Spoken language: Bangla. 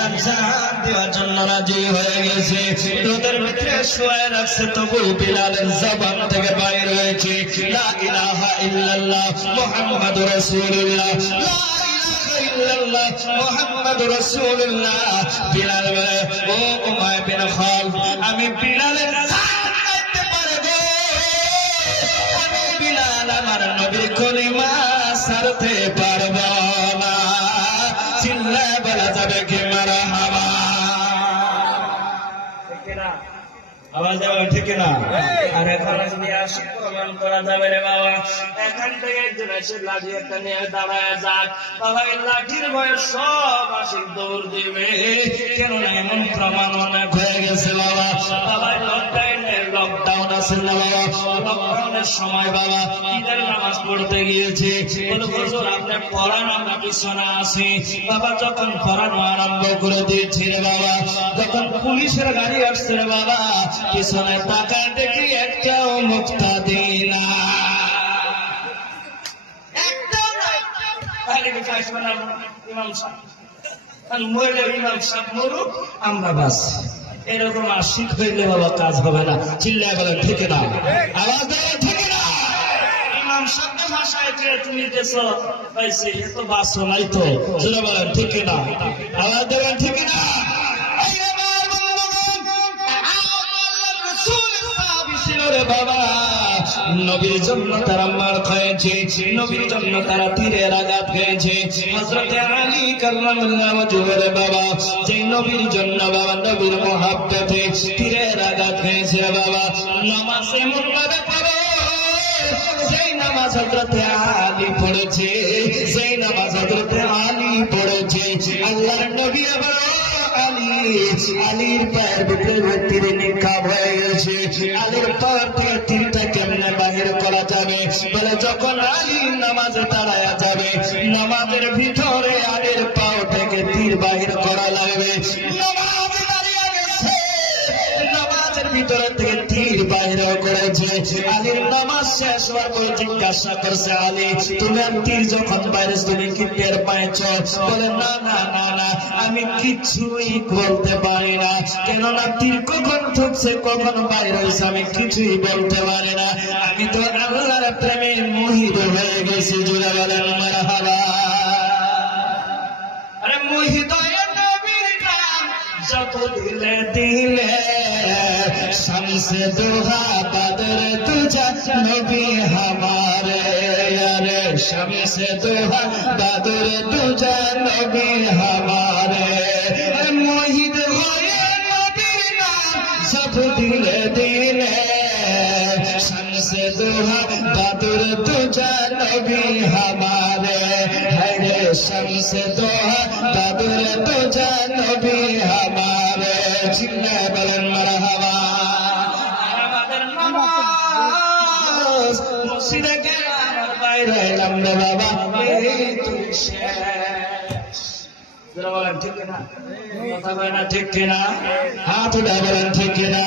বিলাল জান দেওয়ার জন্য রাজি হয়ে গেছে। রোদের ভিতরে শুয়ে রাখছে, তবু বিলালের জবান থেকে বাইর হয়েছে লা ইলাহা ইল্লাল্লাহ মুহাম্মাদুর রাসূলুল্লাহ, লা ইলাহা ইল্লাল্লাহ মুহাম্মাদুর রাসূলুল্লাহ। বিলাল বলে, ও উমাইয়া বিন খালদ, আমি বিলালের জান নিতে পারবো, আমি বিলাল আমার নবীর কলিমা ছাড়তে পারবো না। চিল্লায় বলা যাবে কি মারহাবা? আওয়াজ দেওয়া ঠিক না? আর এখন যদি আশিক প্রমাণ করা যাবে রে বাবা, এখান থেকে একজন এসে লাঠি একটা নিয়ে দাঁড়ায় যাক, বাবা এই লাঠির ভয়ে সব আশিক দৌড় দিবে। কেননা এমন প্রমাণ অনেক হয়ে গেছে বাবা। বাবা লকডাউন আছে না বাবা, লকডাউনের সময় বাবা ঈদের নামাজ পড়তে গিয়েছে। বলে হুজুর আপনি পড়ান, আমরা পিছনে আসি। বাবা যখন পড়ানো আরম্ভ করে দিয়েছে রে বাবা, যখন পুলিশের গাড়ি আসছে রে বাবা, পিছনে তাকায় দেখি একটাও মুক্তাদি না, একটাও নাই। তাহলে কি ফাইসলা না ইমাম সাহেব মরে, ইমাম সাহেব মরুক, আমরা বাস। এরকম আশিক হইলে বাবা কাজ হবে না। চিল্লায় বলেন ঠিক না? আওয়াজ দেয় ঠিক না? ইমাম সাহেব ভাষায় তুমি দেশ পাইছে, এত বাসো নাই তো। জোরে বলেন ঠিক না? আওয়াজ দেবেন ঠিক না? বাবা নবীর জন্য তারা মার খেয়েছে, নবীর জন্য তারা তীরের আঘাত খেয়েছে। হযরত আলী কাররামাল্লাহু ওয়াজহুর বাবা যে নবীর জন্য বাবা নবীর মুহাব্বতে তীরের আঘাত খেয়েছে বাবা, নামাজ এমন ভাবে পড়ো যেই নামাজ হযরত আলী পড়েছে, সেই নামাজ হযরত আলী পড়েছে। আল্লাহর নবী আবার আলীর পায়ের ভিতরে তীরে নিক্ষেপ হয়ে গেছে। আলীর পায়ের থেকে তীরটা কেমনে বাহির করা যাবে? বলে যখন আলী নামাজে দাঁড়ায়া যাবে, নামাজের ভিতরে আলীর পাও থেকে তীর বাহির করা লাগবে। নামাজ দাঁড়িয়ে গেছে, নামাজের ভিতরে থেকে তীর বাহির করেছে। আলীর নামাজ শেষ হওয়ার পর জিজ্ঞাসা করছে, আলী তুমি তীর যখন বাইরে তুমি কি টের পাইছ? বলে না না না না, আমি কিছুই বলতে পারি না। কেননা তীর কখন ঢুকছে কখন বাইরে হয়েছে আমি কিছুই বলতে পারি না। আমি তো আল্লাহর প্রেমে মোহিত হয়ে গেছি। জোরে বলেন মারহাবা। আরে মোহিত নবীর নাম যত দিলে দিলে, শামসে দোহা বদর তুজা নবী হামারে, আরে শামসে দোহা বদর তুজা নবী হামারে। মোহিত হয়ে নবীর নাম যত দিলে দিলে, শামসে দোহা বদর তুজা নবী হামারে, হরে শামসে দোহা বদর তুজা নবী হামারে। চিল্লায় বলেন মারহাবা। আমাদের নামাজ মসজিদে গেলাম আর বাইরে এলাম না বাবা, এই তো শেষ। যারা বলেন ঠিক না? কথা বলেন ঠিক কিনা? হাত উঠায় বলেন ঠিক কিনা?